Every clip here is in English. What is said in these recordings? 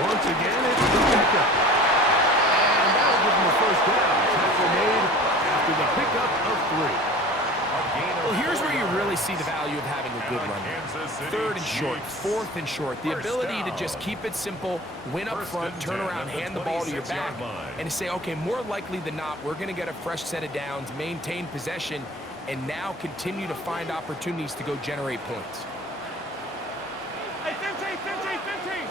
Once again, it's the pickup. And that'll give him a first down. Tackle made after the pickup of 3. Well, here's where you really see the value of having a good run. 3rd and short, 4th and short. The ability to just keep it simple, win up front, turn around, hand the ball to your back, and to say, okay, more likely than not, we're going to get a fresh set of downs, maintain possession, and now continue to find opportunities to go generate points. Hey, 15, 15, 15.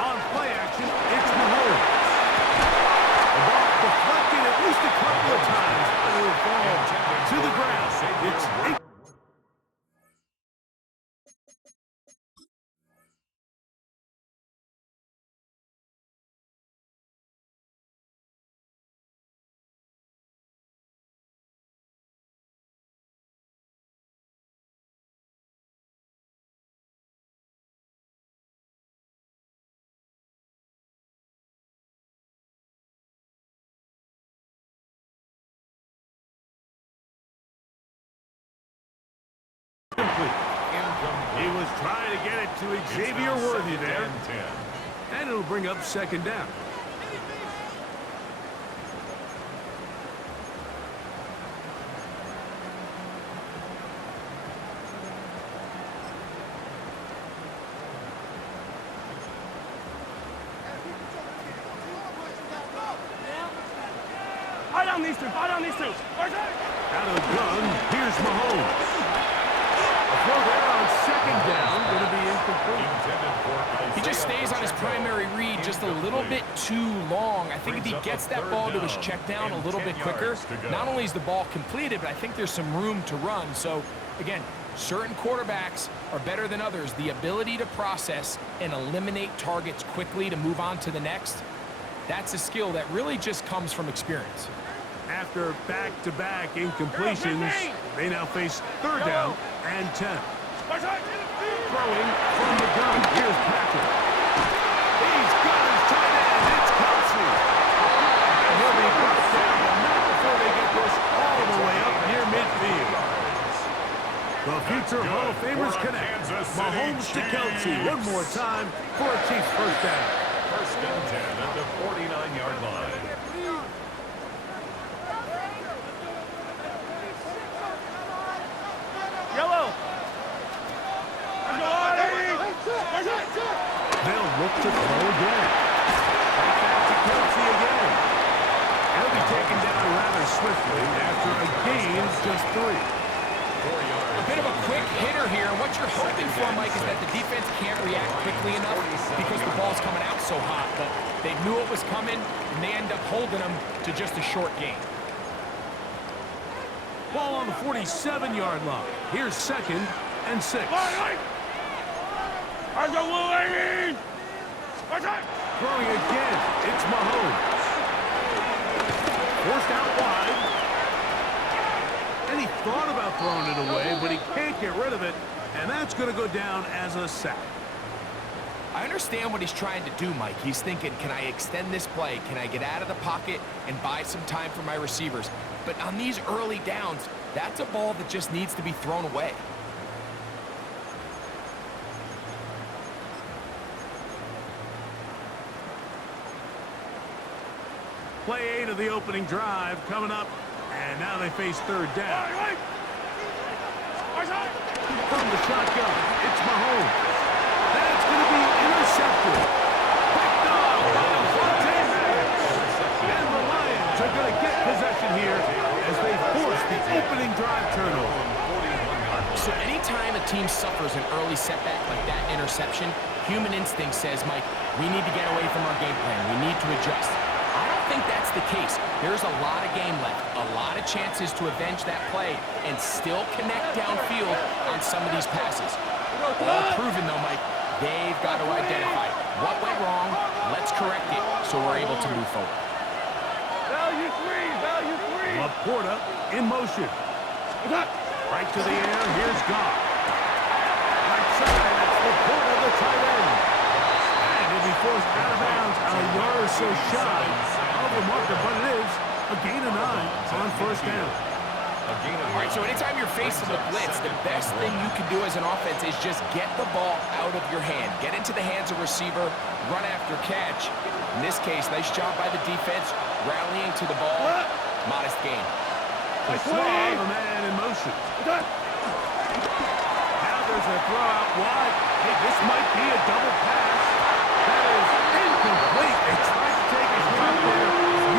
On play action, it's Mahomes. The ball deflected at least a couple of times. It will fall to the ground. It's He was trying to get it to Xavier Worthy there. And it'll bring up 2nd down. Fight on these two, fight on these two. Out of the gun, here's Mahomes. A throw there on 2nd down, going to be incomplete. He just stays on his primary read just a little bit too long. I think if he gets that ball to his check down a little bit quicker, not only is the ball completed, but I think there's some room to run. So, again, certain quarterbacks are better than others. The ability to process and eliminate targets quickly to move on to the next, that's a skill that really just comes from experience. After back-to-back incompletions, they now face 3rd down and 10. Throwing from the gun, here's Patrick. He's got his tight end, it's Kelsey. And he'll be brought down, but not before they get this all the way up near midfield. The future Hall of Famers connect. Mahomes to Kelsey one more time for a Chiefs first down. 1st and 10 at the 49-yard line. Yellow. They'll look to throw again. Back to Kelsey again. He'll be taken down rather swiftly after a gain of just 3. A bit of a quick hitter here. What you're hoping for, Mike, is that the defense can't react quickly enough because the ball's coming out so hot. But they knew it was coming, and they end up holding them to just a short gain. Ball on the 47-yard line. Here's 2nd and 6. Throwing again, it's Mahomes. Forced out wide. And he thought about throwing it away, but he can't get rid of it, and that's going to go down as a sack. I understand what he's trying to do, Mike. He's thinking, can I extend this play? Can I get out of the pocket and buy some time for my receivers? But on these early downs, that's a ball that just needs to be thrown away. Play 8 of the opening drive coming up, and now they face 3rd down. From the shotgun, it's Mahomes. That's going to be intercepted. Picked off by Devontae Adams. And the Lions are going to get possession here as they force the opening drive turnover. So anytime a team suffers an early setback like that interception, human instinct says, Mike, we need to get away from our game plan. We need to adjust. I don't think that's the case. There's a lot of game left, a lot of chances to avenge that play and still connect downfield on some of these passes. All proven, though, Mike, they've got to identify what went wrong, let's correct it so we're able to move forward. Value 3, value 3. Laporta in motion. Right to the air, here's Goff. Right side, it's Laporta, the tight end. And he'll be forced out of bounds a yard or so shy of the marker, but it is a gain of 9 on 1st down. A gain of All right, so anytime you're facing the blitz, the best thing you can do as an offense is just get the ball out of your hand. Get into the hands of receiver, run after catch. In this case, nice job by the defense, rallying to the ball. Modest gain. The throw of a man in motion. Now there's a throw out wide. Hey, this might be a double pass. That is incomplete. They tried to take a shot there,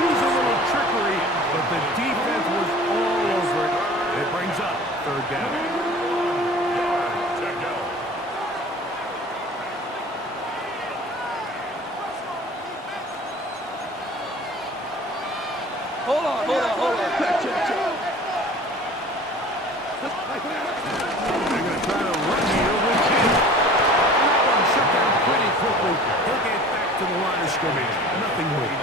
use a little trickery, but the defense was all over it. It brings up third down. Hold on. They're going to try to run here with him. And that one shut down pretty quickly. He'll get back to the line of scrimmage. Nothing more.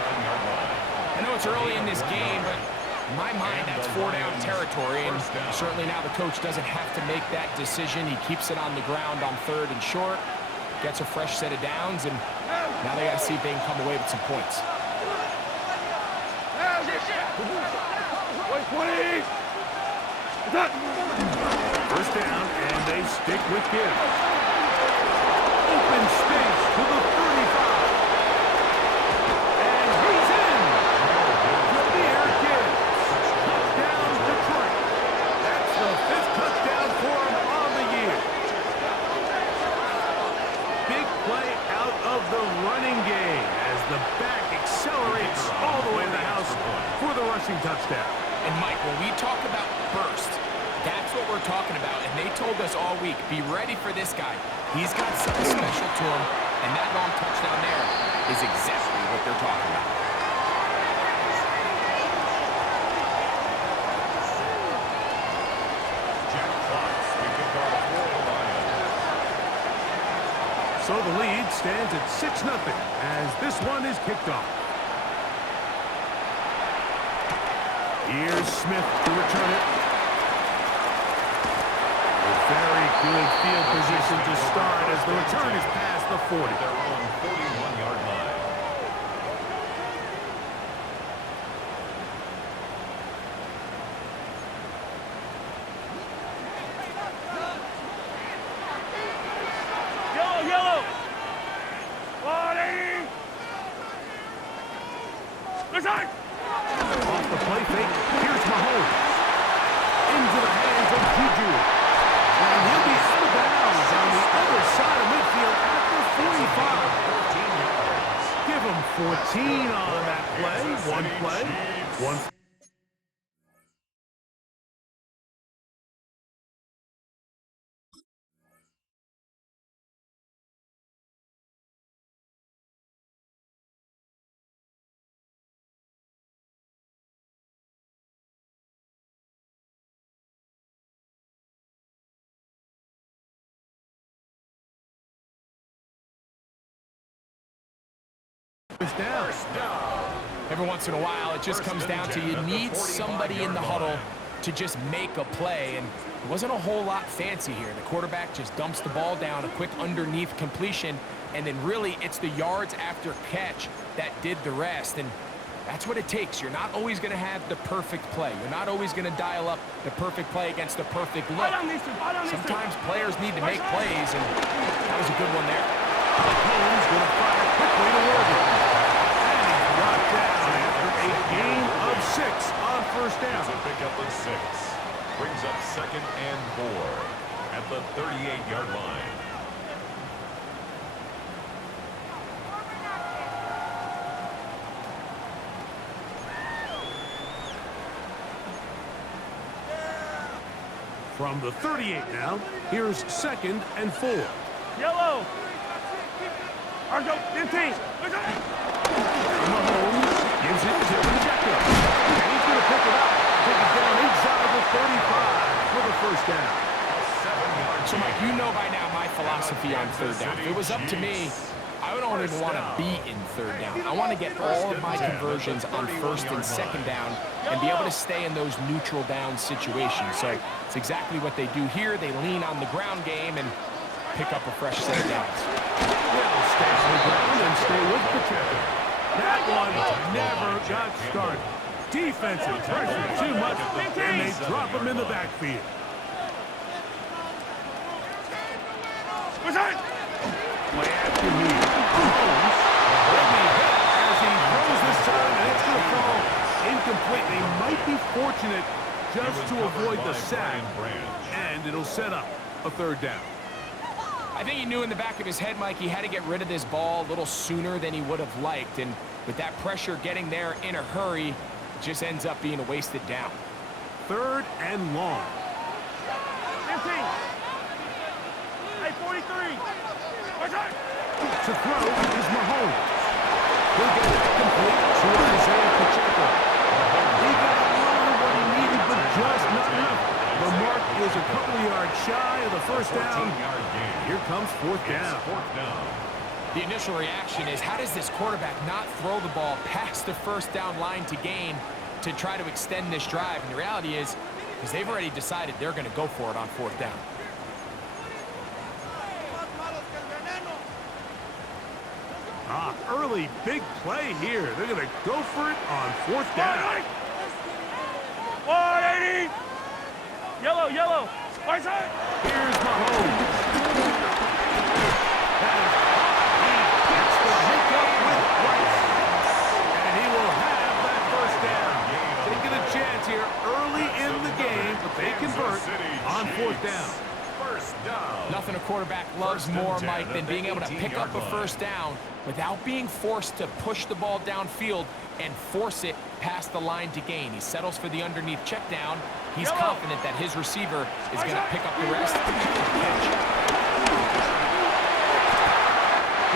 I know it's early in this game, but in my mind, that's four-down territory, and certainly now the coach doesn't have to make that decision. He keeps it on the ground on third and short, gets a fresh set of downs, and now they got to see if they can come away with some points. 20. First down, and they stick with Gibbs. Open space to the 35. And he's in. Premier Gibbs. Touchdown, Detroit. That's the 5th touchdown for him on the year. Big play out of the running game as the back accelerates all the way to the house for the rushing touchdown. And Mike, when we talk about burst, that's what we're talking about. And they told us all week, be ready for this guy. He's got something special to him. And that long touchdown there is exactly what they're talking about. Jack Fox to kick off for the Lions. So the lead stands at 6-0 as this one is kicked off. Here's Smith to return it. A very good field position to start as the return is past the 40. Their own 41-yard line. Yellow. 40. Return. Off the play fake, here's Mahomes. Into the hands of Juju. And he'll be out of bounds on the other side of midfield at the 45. Give him 14 on that play. One play. One. Down. Every once in a while, it just comes down to you need somebody in the huddle to just make a play, and it wasn't a whole lot fancy here. The quarterback just dumps the ball down, a quick underneath completion, and then really it's the yards after catch that did the rest, and that's what it takes. You're not always going to have the perfect play. You're not always going to dial up the perfect play against the perfect look. Sometimes players need to make plays, and that was a good one there. Mahomes going to fire quickly to Warburton. Brought down after a gain of 6 on first down. It's a pickup of 6. Brings up 2nd and 4 at the 38-yard line. From the 38 now, here's 2nd and 4. Yellow. Argo, 15. Mahomes gives it to Pacheco. And he's going to pick it up. Take it down inside the 35 for the first down. So, Mike, you know by now my philosophy on third down. If it was up to me, I don't even want to be in third down. I want to get all of my conversions on first and second down and be able to stay in those neutral down situations. So it's exactly what they do here. They lean on the ground game and pick up a fresh set of downs. They'll stay on the ground and stay with Pacheco. That one never got started. Defensive pressure too much, and they drop him in the backfield. Play action here. Mahomes will be hit as he throws this time, and it's going to fall incomplete. They might be fortunate just to avoid the sack, and it'll set up a third down. I think he knew in the back of his head, Mike, he had to get rid of this ball a little sooner than he would have liked, and with that pressure getting there in a hurry, it just ends up being a wasted down. Third and long. 15. Hey, 43. To throw is Mahomes. He'll get that complete to Isaiah Pacheco. He got a little of what he needed, but just not enough. The mark is a couple of yards shy of the first down. Here comes fourth down. The initial reaction is, how does this quarterback not throw the ball past the first down line to gain to try to extend this drive? And the reality is, because they've already decided they're going to go for it on fourth down. Early big play here. They're going to go for it on fourth down. 180. Yellow, yellow. Right side. Here's Mahomes. That is hot. He gets the hookup with Rice. And he will have that first down. Taking a chance here early in the game, but they convert on fourth down. Nothing a quarterback loves more, Mike, than being able to pick up a first down without being forced to push the ball downfield and force it past the line to gain. He settles for the underneath check down. He's confident that his receiver is going to pick up the rest and catch.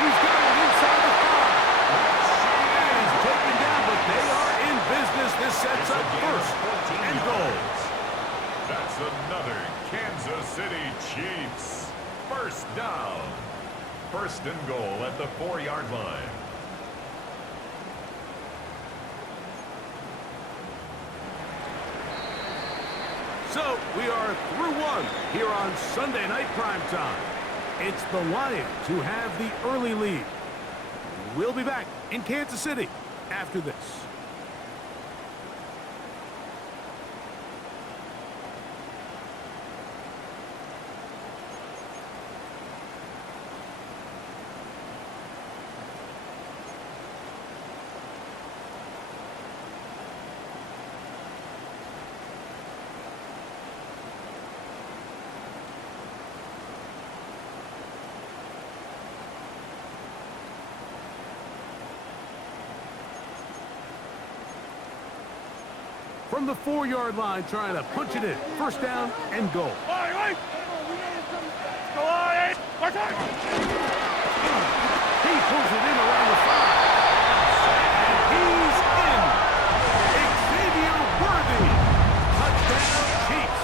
He's got it inside the 5. And he's taken down, but they are in business. This sets up first and goal. That's another Kansas City Chiefs. First down. First and goal at the 4-yard line. So we are through one here on Sunday Night Primetime. It's the Lions who have the early lead. We'll be back in Kansas City after this. From the 4-yard line, trying to punch it in. First down and goal. Go on, right side. He pulls it in around the 5. And he's in. Xavier Worthy. Touchdown, Chiefs.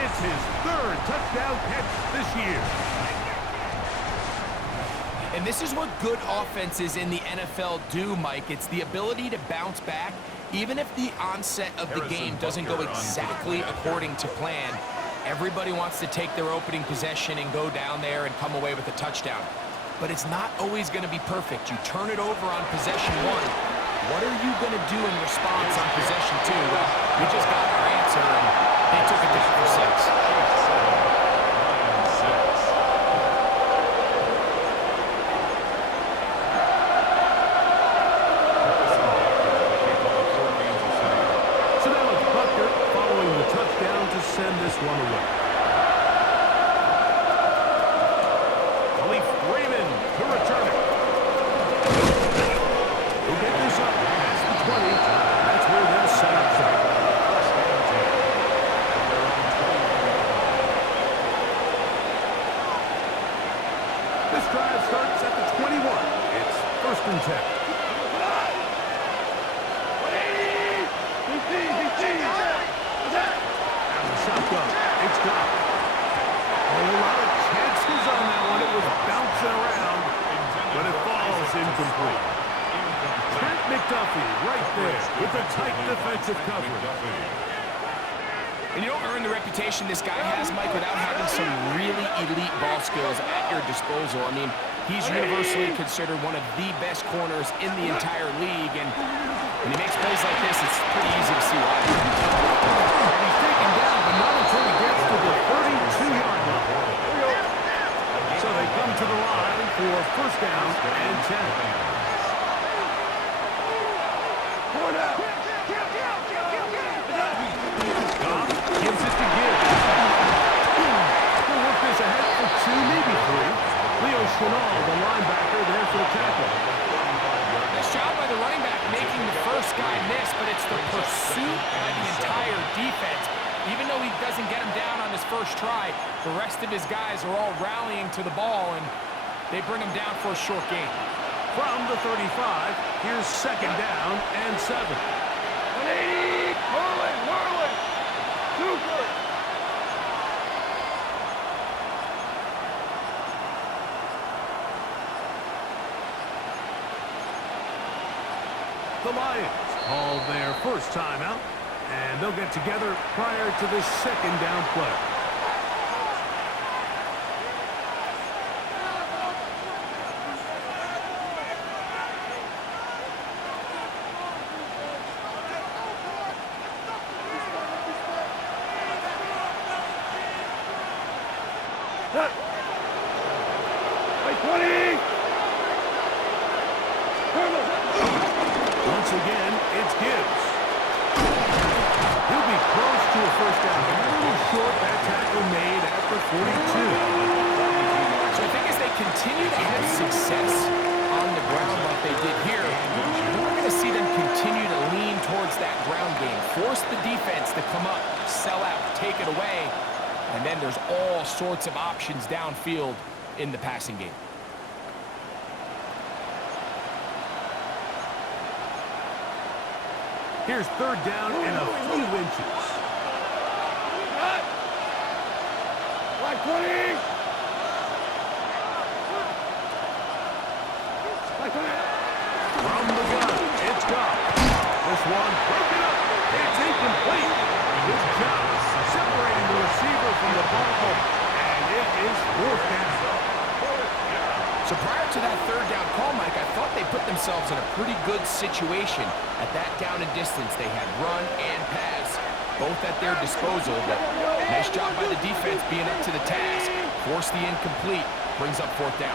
It's his third touchdown catch this year. And this is what good offenses in the NFL do, Mike. It's the ability to bounce back, even if the onset of the game doesn't go exactly according to plan. Everybody wants to take their opening possession and go down there and come away with a touchdown. But it's not always going to be perfect. You turn it over on possession 1. What are you going to do in response on possession 2? Well, we just got our answer, and they took it down for 6. Send this one away. Khalif Raymond to return it. He'll get this up past the 20. That's where they'll set up shop. This drive starts at the 21. It's first and 10. Shotgun. It's gone. A lot of chances on that one. It was bouncing around, but it falls incomplete. Trent McDuffie right there with a tight defensive coverage. And you don't earn the reputation this guy has, Mike, without having some really elite ball skills at your disposal. I mean, he's universally considered one of the best corners in the entire league, and when he makes plays like this, it's Goff gives it to Gibbs. He'll work this ahead for 2, maybe 3. Leo Chenal, the linebacker, there for the tackle. Nice job by the running back making the first guy miss, but it's the pursuit by the entire defense. Even though he doesn't get him down on his first try, the rest of his guys are all rallying to the ball, and they bring him down for a short gain. From the 35, here's 2nd down and 7. 180! Whirling! Super! The Lions call their first timeout, and they'll get together prior to the 2nd down play. Like 20! Once again, it's Gibbs. He'll be close to a first down. A little short, that tackle made at the 42. So I think as they continue to have success on the ground like they did here, we're going to see them continue to lean towards that ground game, force the defense to come up, sell out, take it away, and then there's all sorts of options downfield in the passing game. Here's 3rd down and a few inches. Like 20! Like 20! From the gun, it's Goff. This one broken up. It's incomplete. Good job separating the receiver from the ball, and it is 4th down. So prior to that 3rd down call, Mike, I thought they put themselves in a pretty good situation. At that down and distance, they had run and pass, both at their disposal. But nice job by the defense being up to the task. Force the incomplete, brings up 4th down.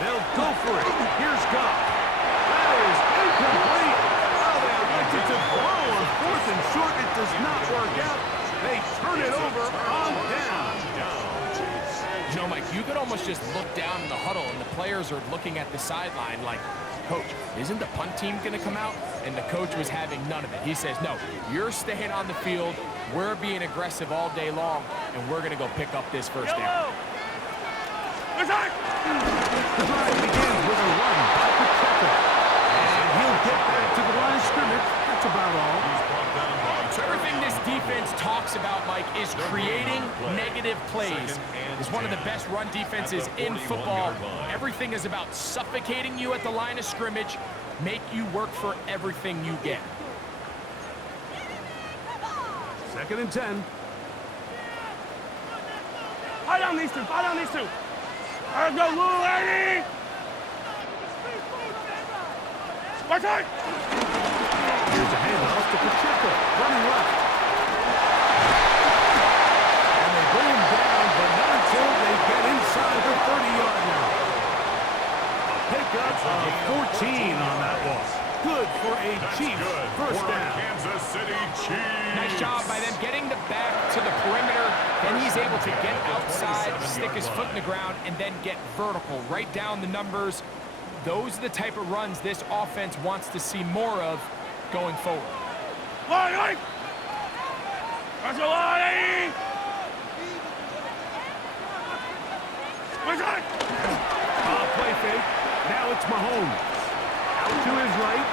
They'll go for it. Here's Goff. That is incomplete. Oh, they elected to throw on 4th and short. It does not work out. They turn it over on down. You know, Mike, you could almost just look down in the huddle, and the players are looking at the sideline like, Coach, isn't the punt team going to come out? And the coach was having none of it. He says, no, you're staying on the field. We're being aggressive all day long, and we're going to go pick up this first down. The drive begins with a run by Pacheco. And he'll get back to the line of scrimmage. That's about all. So everything this defense talks about, Mike, is creating negative plays. It's one of the best run defenses in football. Everything is about suffocating you at the line of scrimmage, make you work for everything you get. 2nd and 10. Fire down these two! Let's go, little lady! My time! Here's a handoff to Pacheco, running left. And they bring him down, but not until they get inside the 30-yard line. A pickup of 14 on that one. Good for a Chiefs first down. Kansas City Chiefs. Nice job by them getting the back to the perimeter. Then he's able to get outside, stick his foot in the ground, and then get vertical, right down the numbers. Those are the type of runs this offense wants to see more of going forward. Line! Let's go, line! Play fake. Now it's Mahomes. Out to his right.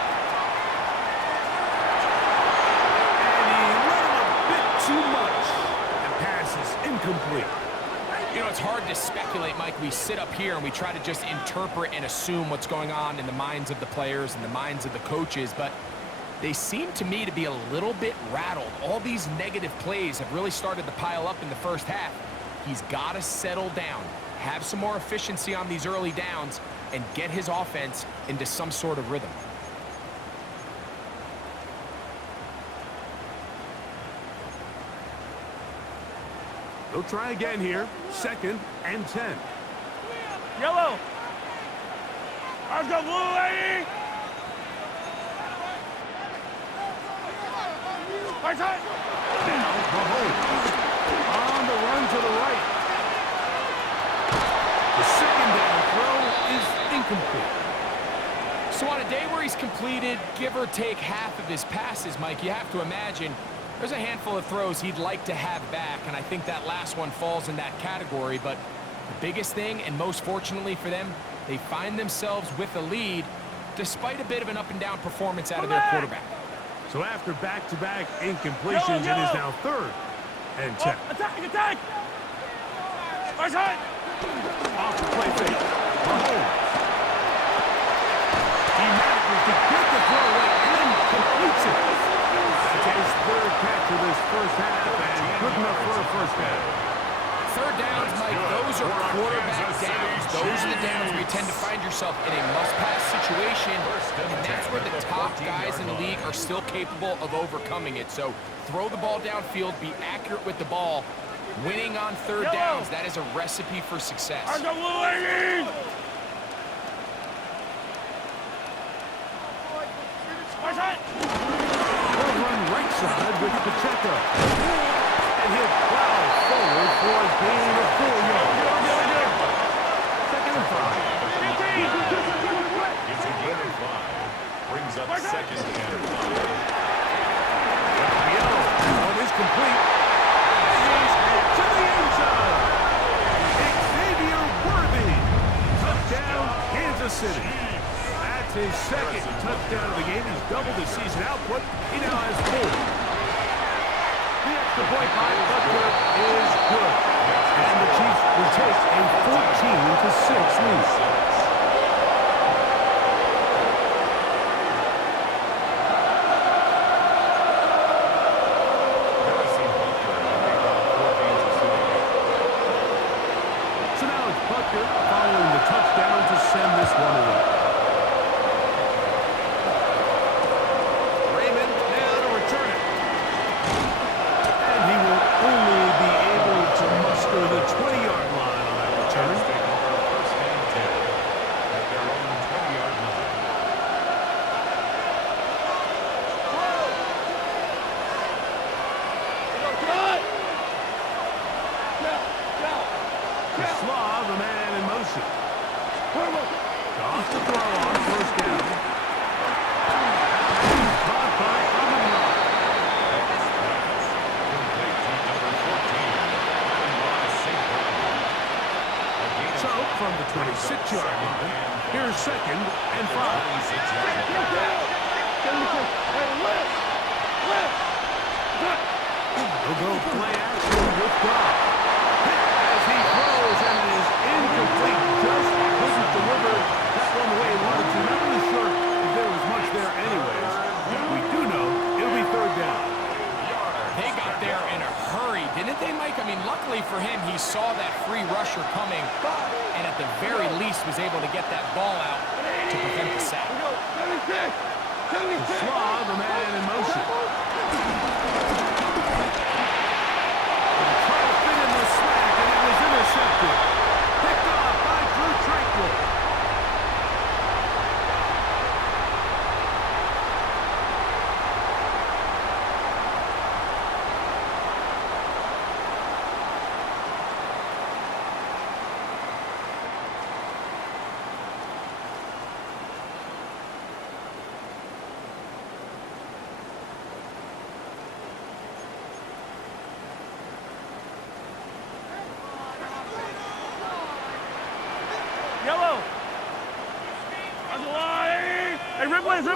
And he let him a bit too much. And pass is incomplete. You know, it's hard to speculate, Mike. We sit up here and we try to just interpret and assume what's going on in the minds of the players and the minds of the coaches, but they seem to me to be a little bit rattled. All these negative plays have really started to pile up in the first half. He's got to settle down, have some more efficiency on these early downs, and get his offense into some sort of rhythm. They'll try again here. 2nd and 10. Yellow! Let's go, blue lady! Now Mahomes on the run to the right. The second down throw is incomplete. So on a day where he's completed, give or take half of his passes, Mike, you have to imagine there's a handful of throws he'd like to have back, and I think that last one falls in that category. But the biggest thing, and most fortunately for them, they find themselves with a lead despite a bit of an up-and-down performance out of their quarterback. So after back-to-back incompletions, it is now 3rd and 10. Attack! Off the play fake. Mahomes. He manages to get the throw away and completes it. That's his 3rd catch of this first half, and good enough for a first down. 3rd downs, Mike, those are quarterback downs. Those are the downs where you tend to find yourself in a must-pass situation, and that's where the top guys in the league are still capable of overcoming it. So throw the ball downfield, be accurate with the ball. Winning on 3rd downs, that is a recipe for success. They'll run right side with Pacheco. And he'll plow forward for a gain of 4 yards. 2nd and 5. It's a gain of 5. Brings up 2nd and 5. One is complete. He's to the end zone. Xavier Worthy. Touchdown, Kansas City. That's his 2nd touchdown of the game. He's doubled his season output. He now has 4. The extra point by Butler is good. And the Chiefs will take a 14-6 lead. So now it's Butler following the touchdown to send this one away. Raymond now to return it. And he will only be able to muster the 20-yard line on that return. First and 10 at their own 20-yard line. Slav, the man in motion. Off the throw on 1st down. Caught by Amon-Ra. Complete to number 14. So, from the 26-yard line, here's 2nd and 5. They'll go play action with God. Hit as he throws, and it is incomplete. Just couldn't deliver that one the way he wanted to. Not really sure if there was much there anyways. We do know it'll be 3rd down. They got there in a hurry, didn't they, Mike? I mean, luckily for him, he saw that free rusher coming, and at the very least was able to get that ball out to prevent the sack. Slav, the man in motion. Try to fit in the slack, and it was intercepted. Picked off by Drew Tranquil. Yellow. Hey, Ripley. Handoff,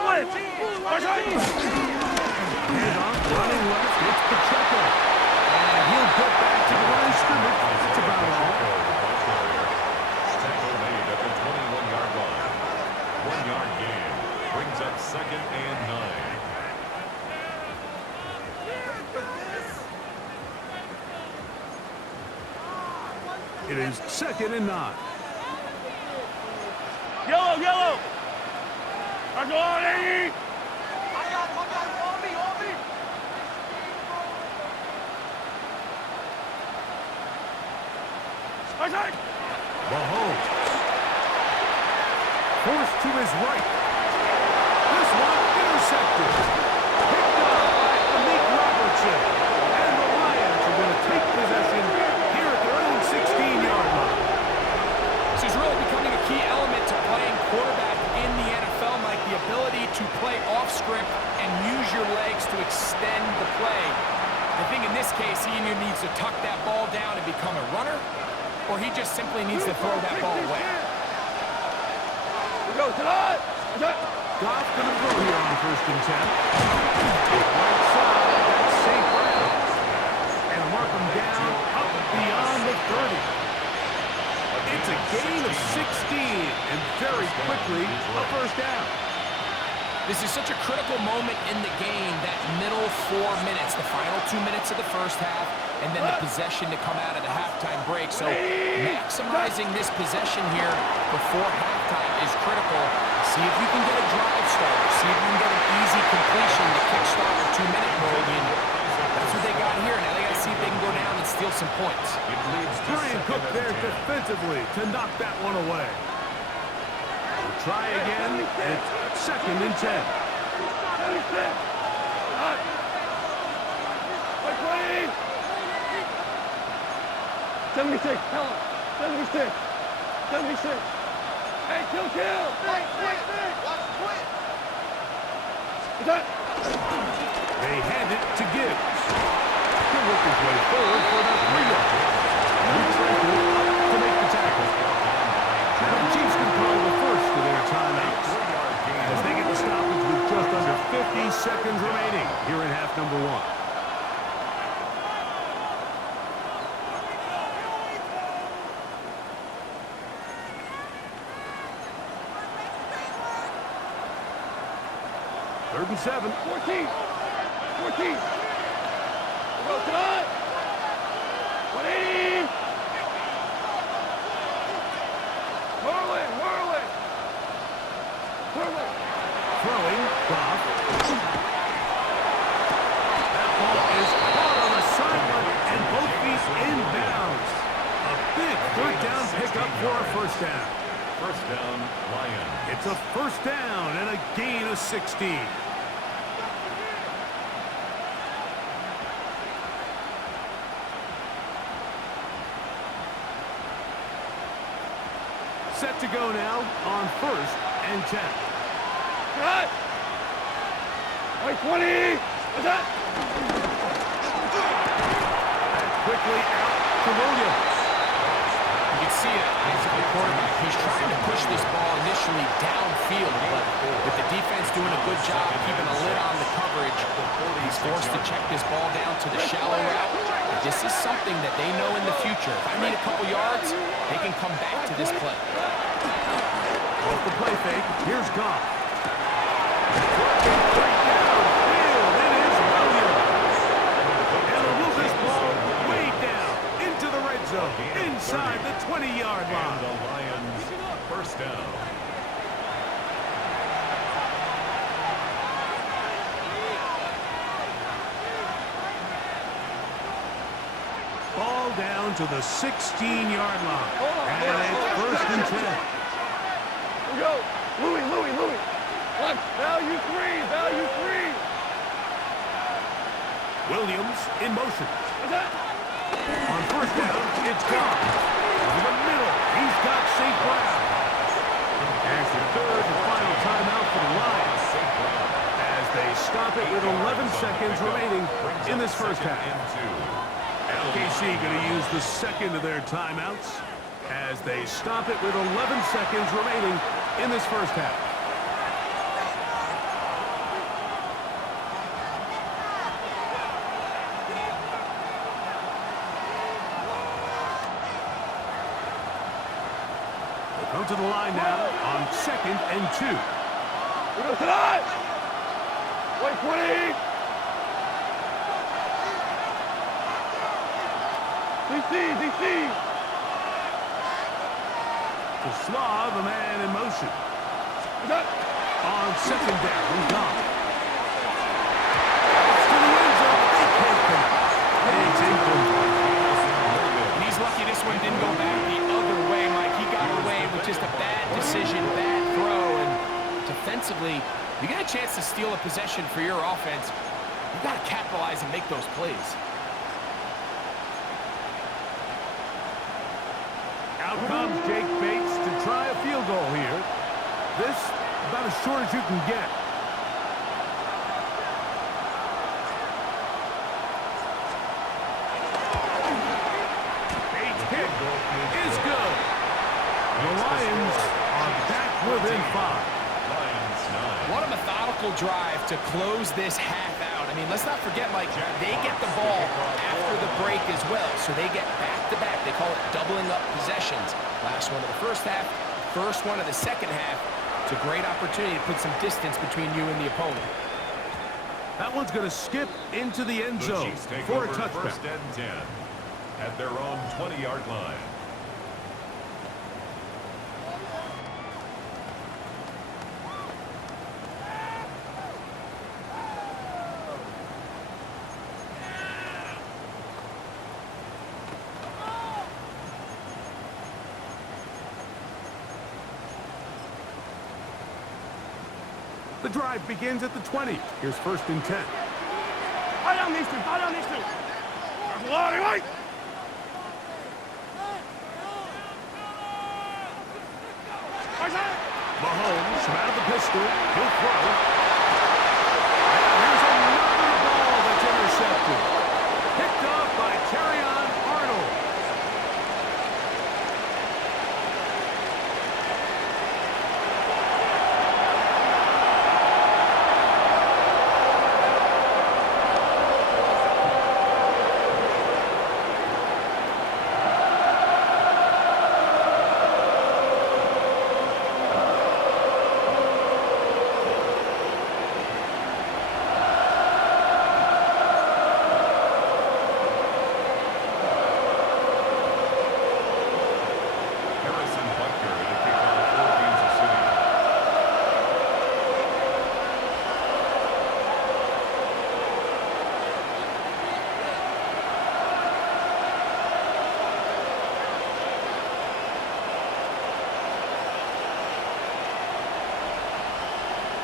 running left, it's Pacheco. And he'll get back to the line of scrimmage. That's about all. Tackle made at the 21-yard line. 1-yard gain. Brings up 2nd and 9. It is 2nd and 9. Yellow. Mahomes. Forced to his right. This one intercepted. Picked up by Malik Robertson. use your legs to extend the play. I think in this case, he either needs to tuck that ball down and become a runner, or he just simply needs to throw that ball away. Go tonight. Goff going to throw here on 1st and 10. Right side, that's St. Brown. And mark him down up beyond the 30. It's a gain of 16, and very quickly a 1st down. This is such a critical moment in the game, that middle 4 minutes, the final 2 minutes of the first half, and then the possession to come out of the halftime break. So maximizing this possession here before halftime is critical. See if you can get a drive starter. See if you can get an easy completion to kickstart a 2-minute break. And that's what they got here. Now they got to see if they can go down and steal some points. Brian Cook there defensively to knock that one away. Try again. It's 2nd and 10. 76, tell him. 76. 76. Hey, kill. Wait. Watch the quit. They hand it to Gibbs. He'll work his way forward for the 3-yard. Up to make the tackle. Now the Chiefs can call the first of their timeouts as they get the stoppage with just under 50 seconds remaining here in half number 1. Third and 7. 14. Go tonight. 180. Whirling. Throwing, Goff. That ball is caught on the sideline, and both feet inbounds. A big 3rd down pickup for a 1st down. 1st down, Lions. It's a 1st down and a gain of 16. Set to go now on 1st and 10. Cut. Wait, 20. What's that? And quickly out to Williams. You can see it as the quarterback. He's trying to push this ball initially downfield, but with the defense doing a good job keeping a lid on the coverage, he's forced to check this ball down to the shallow route. This is something that they know in the future. If I need a couple yards, they can come back to this play. Off the play fake, here's Goff. Straight downfield, it is Williams. And they'll move this ball way down into the red zone, inside the 20-yard And line. the Lions, 1st down. Ball down to the 16-yard line. And it's 1st and 10. Here we go. Louis. Left. Value 3. Williams in motion. What's that? On 1st down, it's Goff. Over the middle, he's got St. Brown. There's the 3rd and final timeout for the Lions as they stop it with 11 seconds remaining in this 1st half. LKC going to use the 2nd of their timeouts as they stop it with 11 seconds remaining in this 1st half. They'll come to the line now on 2nd and 2. We go tonight. Wait, 20. DC. To Slav, a man in motion. What's that? On 2nd down, Goff. It's to the end zone, but they can't connect. It's incomplete. He's lucky this one didn't go back the other way, Mike. He got away with just a bad decision, bad throw, and defensively, you get a chance to steal a possession for your offense. You got to capitalize and make those plays. Out comes Jake Bates to try a field goal here. This about as short as you can get. Lions are back within 5. Lions 9. What a methodical drive to close this half out. I mean, let's not forget, Mike, they get the ball after the break as well, so they get back-to-back. They call it doubling up possessions. Last one of the first half, first one of the second half. It's a great opportunity to put some distance between you and the opponent. That one's going to skip into the end The zone Chiefs take for a over touchdown. first and 10 at their own 20-yard line. The drive begins at the 20. Here's first and 10. Fire down these two. Fire down these two. There's a lot of weight. Mahomes from out of the pistol. He'll throw. And here's another ball that's intercepted. Picked off by Terrion Arnold.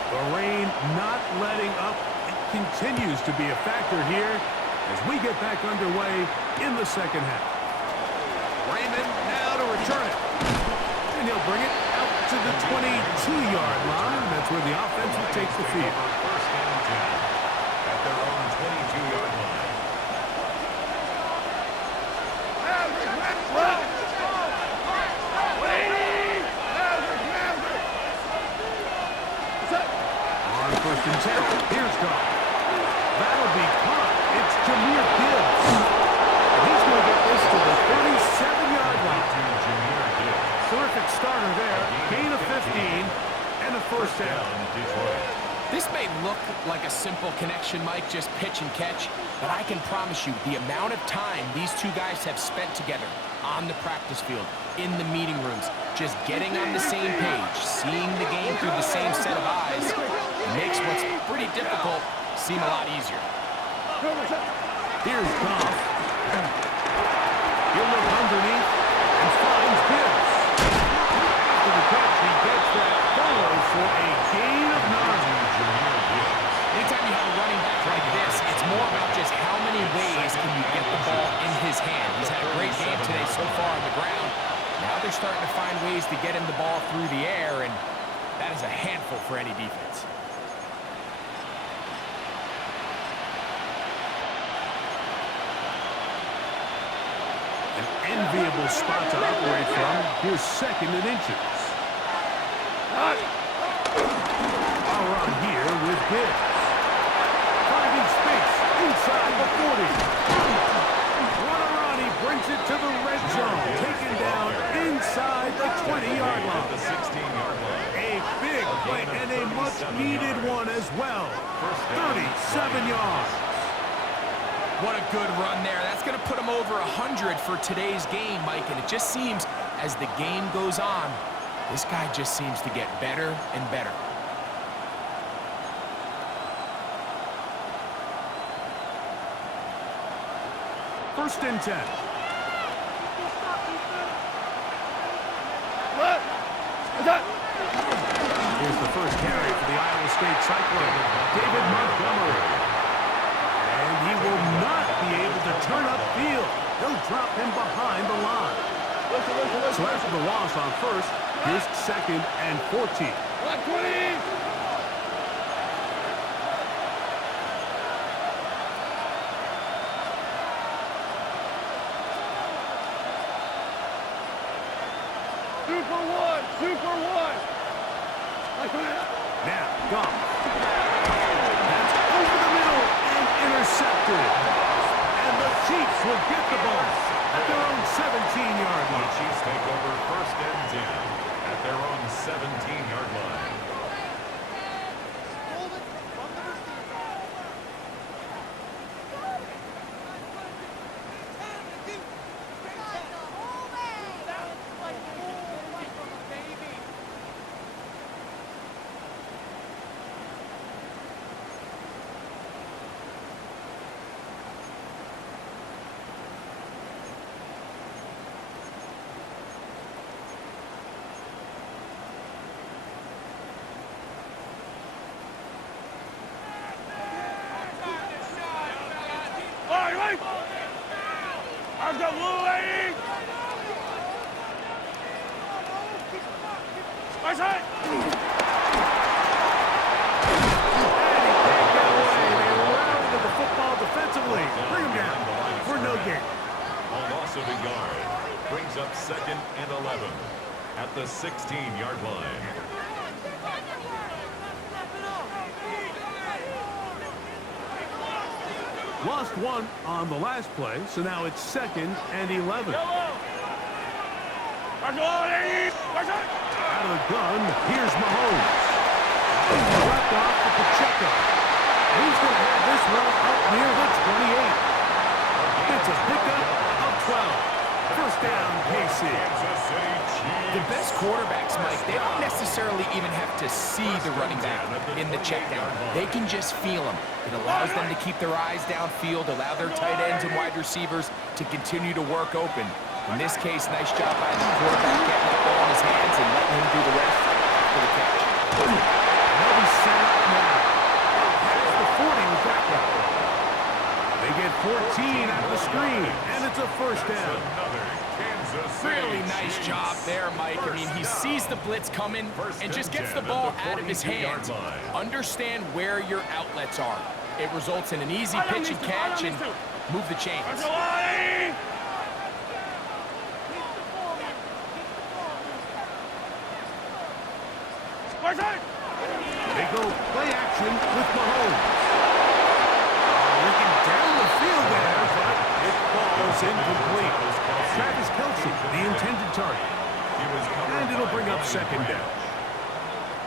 The rain not letting up. It continues to be a factor here as we get back underway in the second half. Raymond now to return it. And he'll bring it out to the 22-yard line. That's where the offense will take the field. First and 10 at their own 22-yard line. On first and 10, here's Goff. That'll be caught. It's Jahmyr Gibbs. And he's going to get this to the 37-yard line. Terrific starter there. Gain of 15 and a first down. Detroit. This may look like a simple connection, Mike, just pitch and catch, but I can promise you the amount of time these two guys have spent together on the practice field, in the meeting rooms, just getting on the same page, seeing the game through the same set of eyes, makes what's pretty difficult seem a lot easier. Here's Goff. He'll look underneath and finds Gibbs. After the catch, he gets that follow for a gain of 9. Anytime you have a running back like this, it's more about just how many ways can you get the ball in his hand. He's had a great game today so far on the ground. Now they're starting to find ways to get him the ball through the air, and that is a handful for any defense. An enviable spot to operate from. Here's second and inches. All around here with Gibbs. Finding space inside the 40. He brings it to the red zone. Taken down inside the 20-yard line. The 16-yard line. A big play and a much-needed one as well. 37 yards. What a good run there. That's going to put him over 100 for today's game, Mike. And it just seems as the game goes on, this guy just seems to get better and better. First and 10. Here's the first carry for the Iowa State Cyclone, David Montgomery. And he will not be able to turn upfield. They'll drop him behind the line. So after the loss on first, here's second and 14. Two for one. 2 for 1. Now, Goff. That's over the middle and intercepted. And the Chiefs will get the ball at their own 17-yard The line. Chiefs take over 1st and 10 at their own 17-yard line. Hold it from the receiver. I've got blue lady. My side. And he can't get away. They rally to the football defensively. Bring him down for no gain. A loss of a yard brings up 2nd and 11 at the 16-yard line. Lost one on the last play, so now it's 2nd and 11. Out of the gun, here's Mahomes. Left off to Pacheco. He's going to have this one up near the 28. It's a pickup of 12. First down, KC. Kansas City Chiefs. The best quarterbacks, Mike, they don't necessarily even have to see the running back in the check down. They can just feel him. It allows them to keep their eyes downfield, allow their tight ends and wide receivers to continue to work open. In this case, nice job by the quarterback getting that ball in his hands and letting him do the rest for the catch. They'll be set up now. Past the 40 with that one. They get 14 out of the screen, and it's a first down. Another Kansas City Really nice Chiefs. job there, Mike. I mean, he sees the blitz coming and just gets the ball out of his hands. Understand where your outlets are. It results in an easy pitch and catch and move the chains. They go play action with Mahomes. Looking down the field there, but it falls incomplete. Travis Kelce, the intended target. And it'll bring up 2nd down.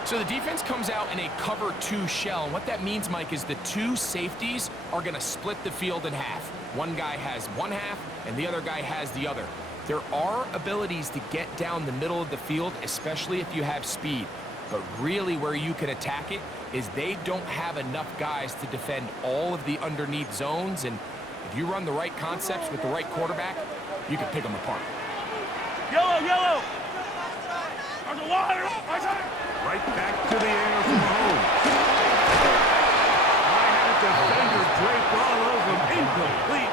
So the defense comes out in a cover 2 shell. And what that means, Mike, is the 2 safeties are going to split the field in half. One guy has one half, and the other guy has the other. There are abilities to get down the middle of the field, especially if you have speed. But really where you can attack it is they don't have enough guys to defend all of the underneath zones. And if you run the right concepts with the right quarterback, you can pick them apart. Yellow. Right back to the air from Mahomes. I had a defender draped all over him. Incomplete.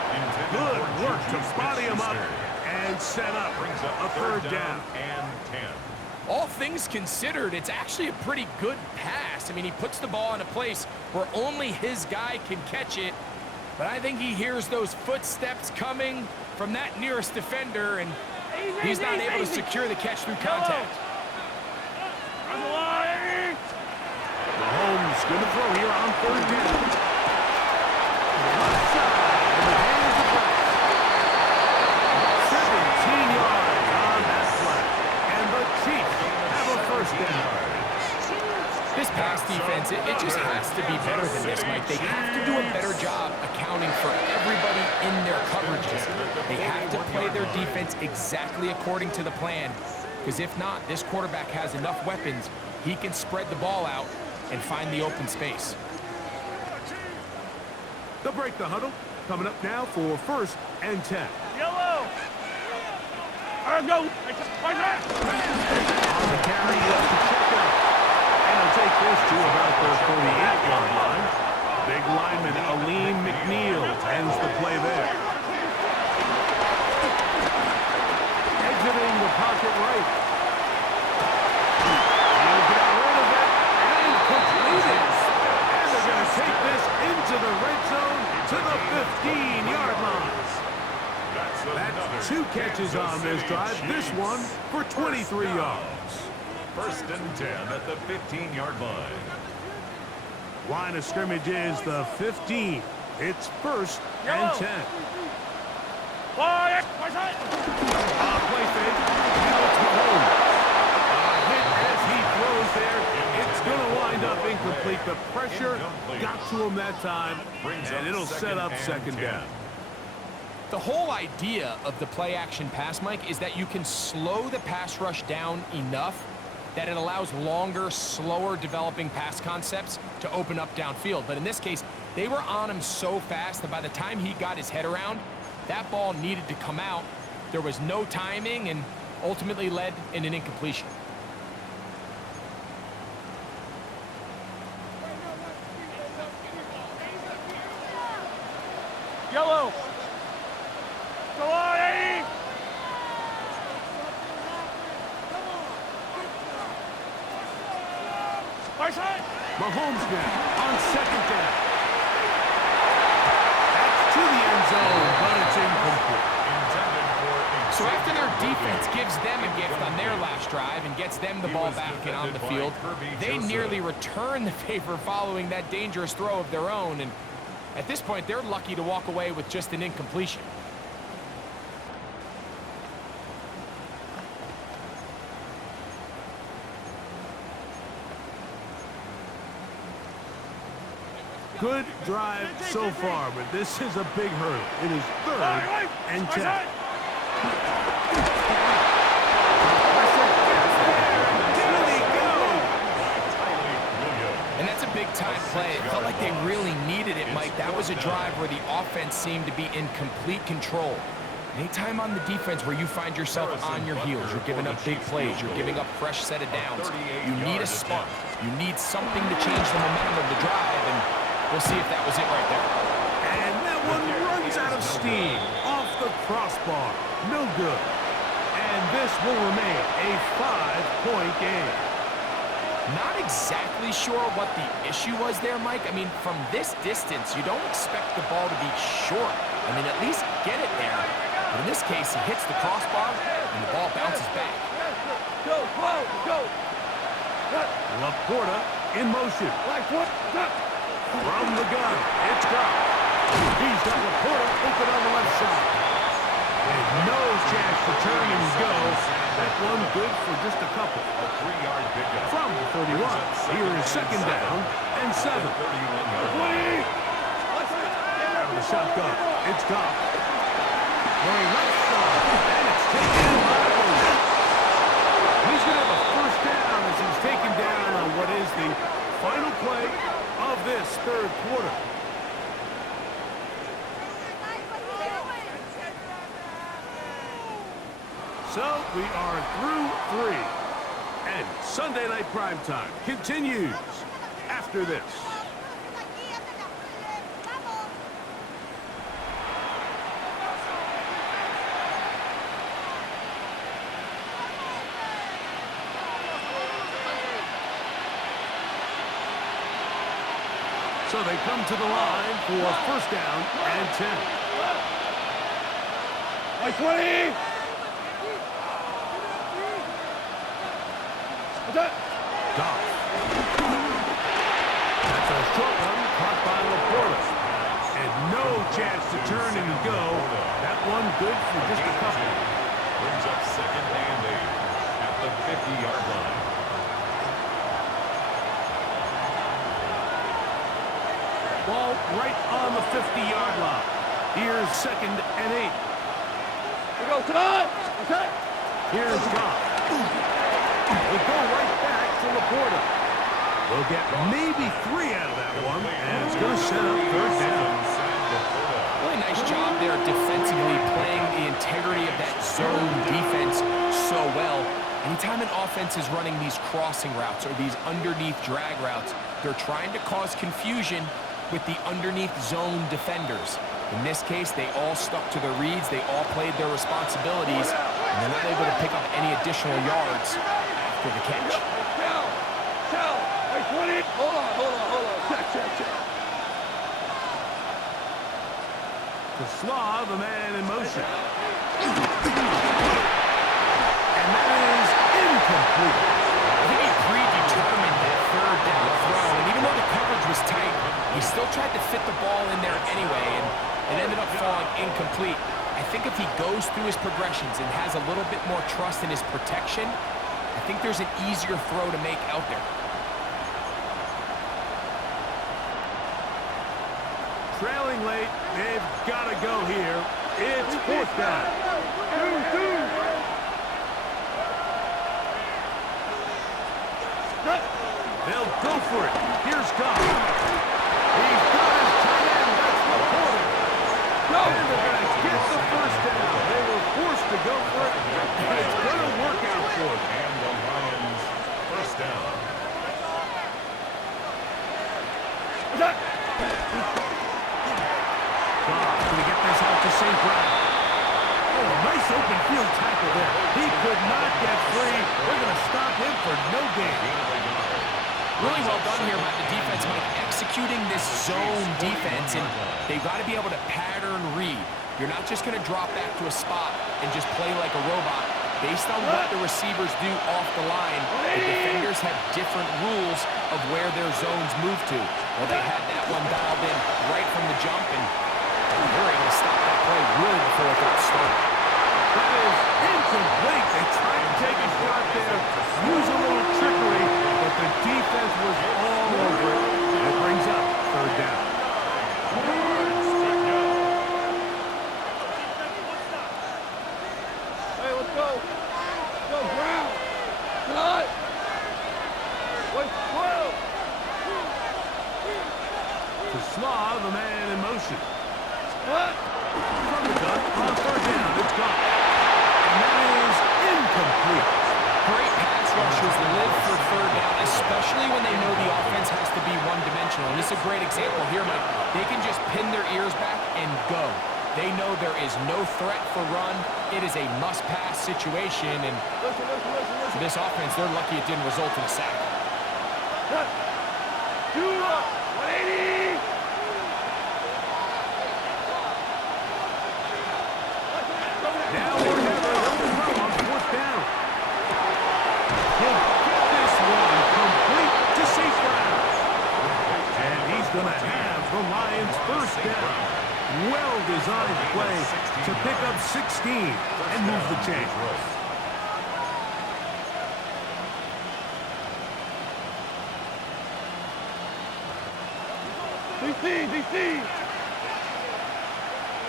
Good work to body him up and set up a 3rd down. And 10. All things considered, it's actually a pretty good pass. I mean, he puts the ball in a place where only his guy can catch it. But I think he hears those footsteps coming from that nearest defender, and he's not able to secure the catch through contact. Mahomes going to throw here on 3rd down. Left side in the hands of Wentz. 17 yards on that play. And the Chiefs have a first down. This pass defense, it just has to be better than this, Mike. They have to do a better job accounting for everybody in their coverages. They have to play their defense exactly according to the plan, because if not, this quarterback has enough weapons, he can spread the ball out and find the open space. They'll break the huddle. Coming up now for 1st and 10. Yellow. Let's go. On the carry is Pacheco. And he'll take this to about the 48-yard line. Big lineman Aleem McNeil ends the play there. Exiting the pocket right. He'll get rid of it and complete it. And they're going to take this into the red zone to the 15-yard line. That's 2 catches on this drive. This one for 23 yards. First and 10 at the 15-yard line. Line of scrimmage is the 15. It's first and 10. Play Play fake. Now it's Mahomes. Hit as he throws there. It's going to wind up incomplete. The pressure got to him that time, and it'll set up second down. The whole idea of the play-action pass, Mike, is that you can slow the pass rush down enough that it allows longer, slower developing pass concepts to open up downfield. But in this case, they were on him so fast that by the time he got his head around, that ball needed to come out. There was no timing and ultimately led in an incompletion. Yellow. Go on, Eddie. Mahomes now on second down. That's to the end zone, but it's incomplete. So after their defense gives them a gift on their last drive and gets them the ball back and on the field, they nearly return the favor following that dangerous throw of their own. And at this point, they're lucky to walk away with just an incompletion. Good drive so far, but this is a big hurdle. It is third and 10. And that's a big-time play. It felt like they really needed it, Mike. That was a drive where the offense seemed to be in complete control. Anytime on the defense where you find yourself on your heels, you're giving up big plays, you're giving up fresh set of downs, you need a spark. You need something to change the momentum of the drive, and we'll see if that was it right there. And that one runs out of steam off the crossbar. No good. And this will remain a 5-point game. Not exactly sure what the issue was there, Mike. I mean, from this distance, you don't expect the ball to be short. I mean, at least get it there. But in this case, he hits the crossbar, and the ball bounces back. Go, go, go. Laporta in motion. From the gun, it's Goff. He's got Laporta open on the left side. And no chance to turn and go. That one good for just a couple. A 3-yard pickup. From the 31, here is second down and 7. Out of the shotgun, it's Goff. Going left side, and it's taken by Williams. He's going to have a first down as he's taken down on what is the final play of this third quarter. So we are through 3. And Sunday Night Primetime continues after this. So they come to the line for first down and 10. Like 20. Goff. That's a short one caught by Laporta. And no chance to turn and go. That one good for just a couple. Brings up second and 8 at the 50-yard line. Ball right on the 50-yard line. Here's second and 8. We go, tonight. Okay. Here's Goff. We'll go right back to Laporta. We'll get maybe 3 out of that one, and it's going to set up third down. Really nice job there defensively, playing the integrity of that zone defense so well. Anytime an offense is running these crossing routes or these underneath drag routes, they're trying to cause confusion with the underneath zone defenders. In this case, they all stuck to their reads, they all played their responsibilities, and they're not able to pick up any additional yards after the catch. Hold on. Check. To Slaw, the man in motion. And that is incomplete. He still tried to fit the ball in there anyway, and it ended up falling incomplete. I think if he goes through his progressions and has a little bit more trust in his protection, I think there's an easier throw to make out there. Trailing late, they've got to go here. It's fourth down. They'll go for it. Here's Goff. He's got his tight end. That's the quarter. No. And they're going to get the first down. They were forced to go for it, and it's going to work out for them. And the Lions first down. Goff going to get this out to St. Brown. Oh, a nice open field tackle there. He could not get free. They're going to stop him for no gain. Really well done here by the defense, Mike, executing this zone defense, and they've got to be able to pattern read. You're not just going to drop back to a spot and just play like a robot. Based on what the receivers do off the line, the defenders have different rules of where their zones move to. Well, they had that one dialed in right from the jump, and they were able to stop that play really before it got started. That is incomplete. They tried to take a shot there, use a little trickery, but the defense was all over it. And it brings up third down. Hey, let's go. Let's go, Brown. Cut. Wait, 12. To Slaw, the man in motion. Cut. From the gun, on third down, it's gone. And that is incomplete. Great pass rushers live for third down, especially when they know the offense has to be one-dimensional. And this is a great example here, Mike. They can just pin their ears back and go. They know there is no threat for run. It is a must-pass situation, and for this offense, they're lucky it didn't result in a sack. Cut. 2 up. 180. Now or never, they'll throw on fourth down. He'll get this one complete to St. Brown. And he's going to have the Lions first down. Well-designed play to pick up 16 and move the chains. DC.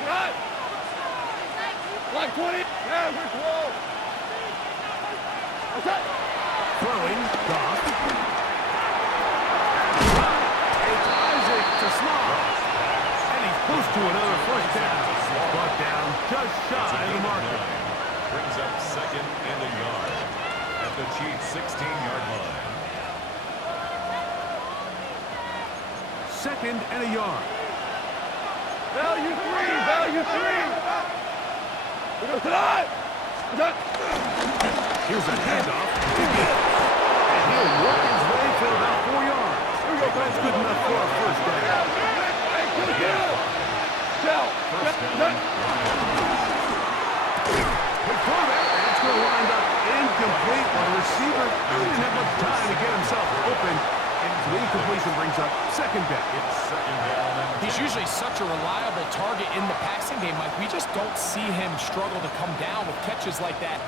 Cut. Like 20. Yeah, we're 12. That's it. Throwing, Goff. It's Isaac to Slaw. And he's close to another first down. Brought down just shy of the marker. Brings up second and a yard at the Chiefs' 16-yard line. Second and a yard. Value 3. We go tonight. Here's a handoff to Gibbs. And he'll work his way for about 4 yards. That's good enough for a first down. Before that, that's going to wind up incomplete. The receiver didn't have much time to get himself open. So the incompletion brings up second down. It's second down. He's usually such a reliable target in the passing game, Mike. We just don't see him struggle to come down with catches like that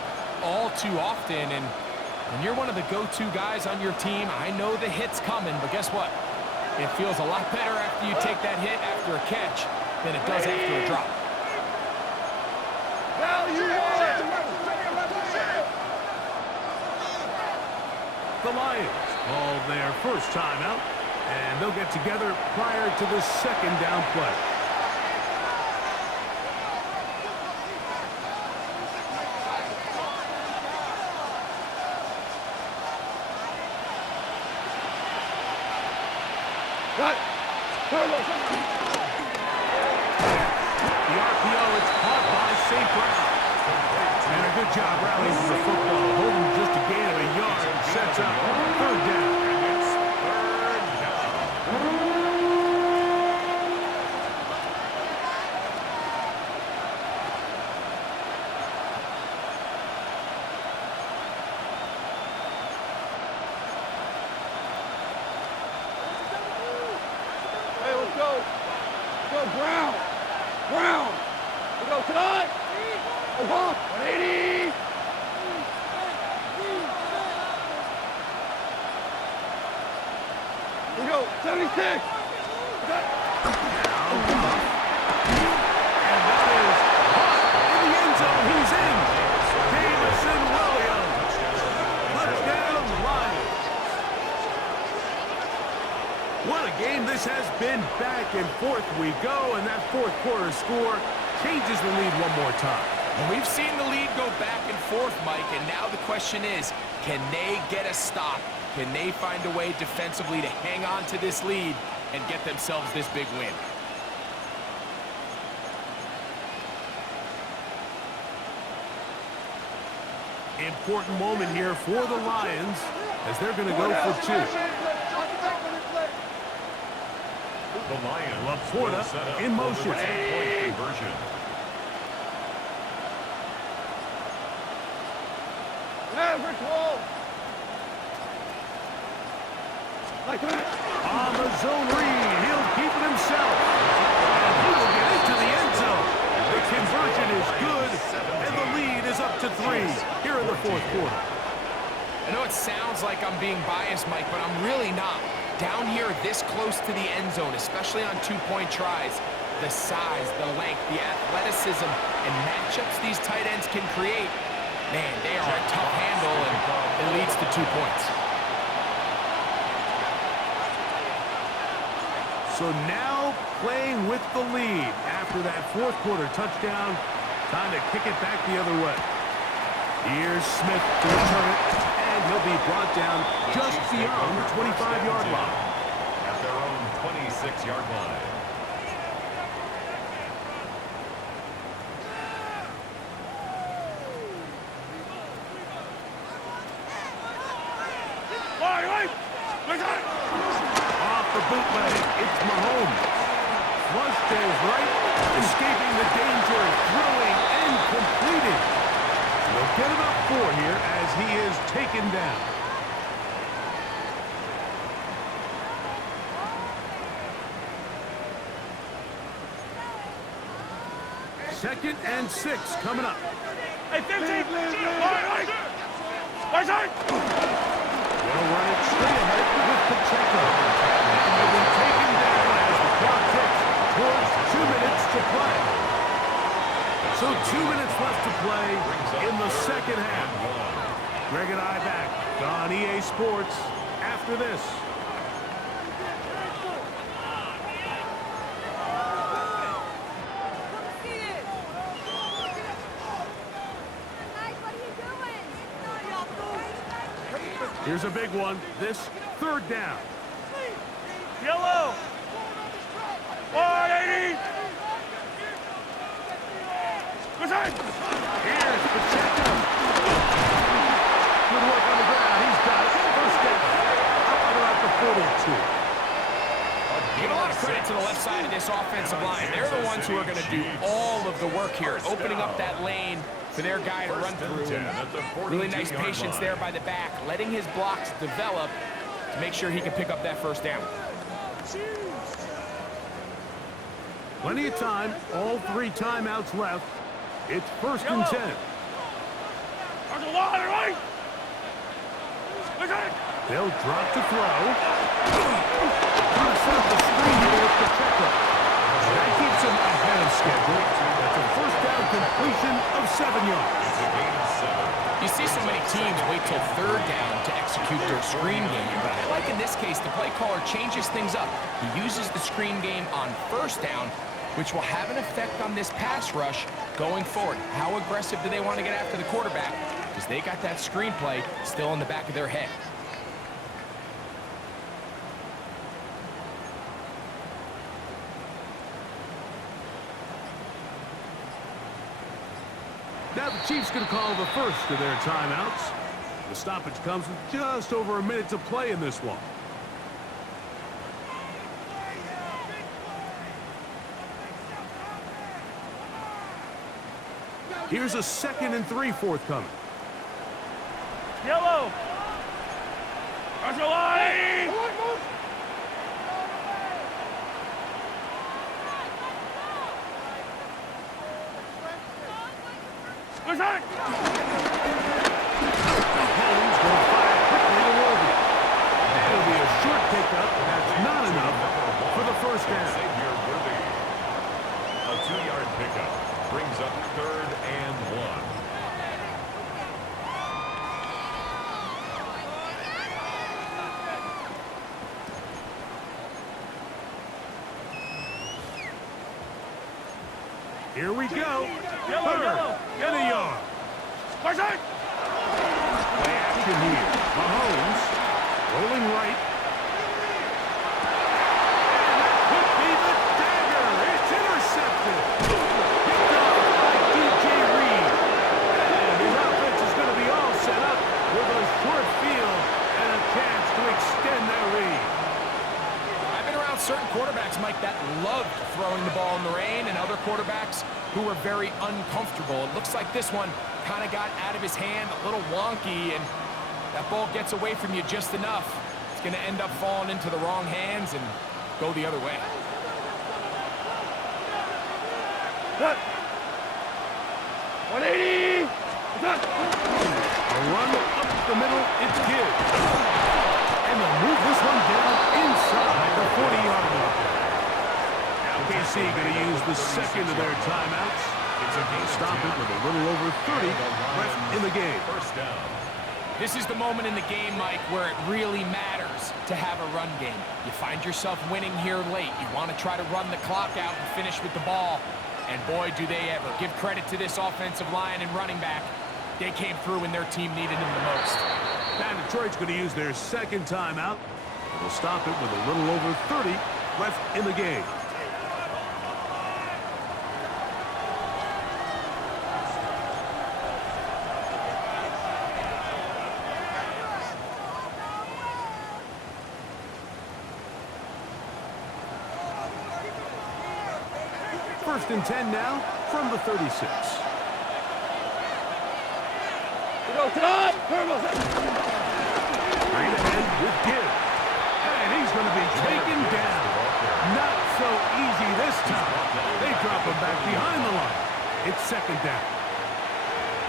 all too often. And when you're one of the go-to guys on your team, I know the hit's coming, but guess what? It feels a lot better after you take that hit after a catch than it does after a drop. The Lions call their first timeout, and they'll get together prior to the second down play. Cut. The RPO, it's caught by St. Brown. And a good job rallying to the football, holding just a gain of a yard, sets up third down. And it's third down. Hey, go, ground. Ground. We go, cut. Go, 180. We go, 76. Okay. And that is caught in the end zone. He's in. Jamison Williams. Touchdown, Lions. What a game this has been. Back and forth we go, and that fourth quarter score changes the lead one more time. And we've seen the lead go back and forth, Mike, and now the question is, can they get a stop? Can they find a way defensively to hang on to this lead and get themselves this big win? Important moment here for the Lions as they're going to go for two. The Lions Laporta will set up in motion. for the 2-point conversion. On the zone read, he'll keep it himself. And he will get into the end zone. The conversion is good, and the lead is up to 3 here in the fourth quarter. I know it sounds like I'm being biased, Mike, but I'm really not. Down here this close to the end zone, especially on 2-point tries, the size, the length, the athleticism, and matchups these tight ends can create, man, they are a tough handle, and it leads to 2 points. So now playing with the lead after that fourth quarter touchdown, time to kick it back the other way. Here's Smith to return it, and he'll be brought down just beyond the 25-yard line. At their own 26-yard line. Off the bootleg, it's Mahomes. Flush goes right, escaping the danger, throwing and completing. They'll get about 4 here as he is taken down. Second and 6 coming up. Hey, 15. Right. They'll run it straight ahead with Pacheco. And they'll be taken down as the clock ticks towards 2 minutes to play. So 2 minutes left to play in the second half. Greg and I back on EA Sports after this. Here's a big one. This third down. Yellow. 180. Here's Pacheco. Good work on the ground. He's got it. First down. Up and about the 42. Give a lot of credit to the left side of this offensive line. They're the ones who are going to do all of the work here, opening up that lane for their guy to run through. Really nice patience there by the back, letting his blocks develop to make sure he can pick up that first down. Plenty of time. All 3 timeouts left. It's first and 10. They'll drop to throw. Trying to set up the screen here with Pacheco. That keeps him ahead of schedule. That's a first down completion of 7 yards. You see so many teams wait till third down to execute their screen game, but I like in this case the play caller changes things up. He uses the screen game on first down, which will have an effect on this pass rush going forward. How aggressive do they want to get after the quarterback? Because they got that screen play still in the back of their head. Now the Chiefs going to call the first of their timeouts. The stoppage comes with just over a minute to play in this one. Here's a 2nd and 3 forthcoming. Yellow. Push it! Mahomes will fire quickly to Worthy. It'll be a short pickup. That's not enough for the first down. Xavier Worthy. A 2-yard pickup brings up 3rd and 1. Here we go. Yellow, yellow, And a yard. Push it! Play action here. Mahomes rolling right. And that could be the dagger. It's intercepted. Picked off by DJ Reed. And his offense is going to be all set up with a short field and a chance to extend their lead. I've been around certain quarterbacks, Mike, that loved throwing the ball in the rain, and other quarterbacks who were very uncomfortable. It looks like this one kind of got out of his hand, a little wonky, and that ball gets away from you just enough. It's going to end up falling into the wrong hands and go the other way. Cut! 180! Cut! A run up the middle, it's good. And they'll move this one down inside the 40-yard line. Now KC going to use the second of their timeouts. They'll stop it with a little over 30 left in the game. First down. This is the moment in the game, Mike, where it really matters to have a run game. You find yourself winning here late. You want to try to run the clock out and finish with the ball. And boy, do they ever. Give credit to this offensive line and running back. They came through when their team needed them the most. Now Detroit's going to use their second timeout. They'll stop it with a little over 30 left in the game. First and 10 now from the 36. Go, cut! Right ahead with Gibbs. And he's going to be taken down. Not so easy this time. They drop him back behind the line. It's second down.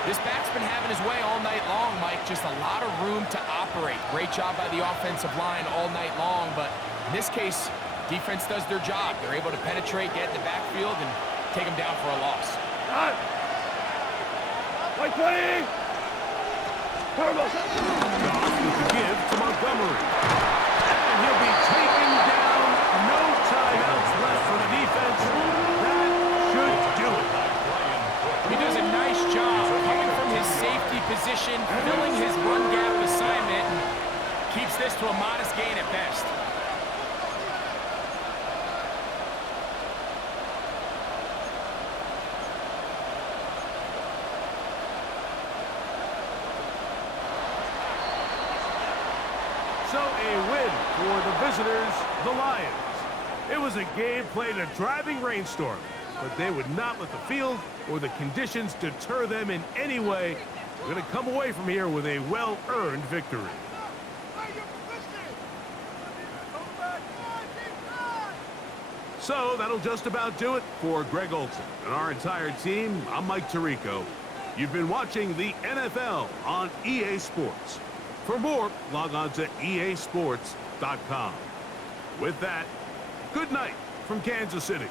This back's been having his way all night long, Mike. Just a lot of room to operate. Great job by the offensive line all night long, but in this case, defense does their job. They're able to penetrate, get in the backfield, and take him down for a loss. Cut! 120! Turbo! Goff with the give to Montgomery. And he'll be taken down. No timeouts left for the defense. That should do it. He does a nice job coming from his safety position, filling his run gap assignment, and keeps this to a modest gain at best. So a win for the visitors, the Lions. It was a game played in a driving rainstorm, but they would not let the field or the conditions deter them in any way. They're going to come away from here with a well-earned victory. So that'll just about do it for Greg Olson and our entire team. I'm Mike Tirico. You've been watching the NFL on EA Sports. For more, log on to easports.com. With that, good night from Kansas City.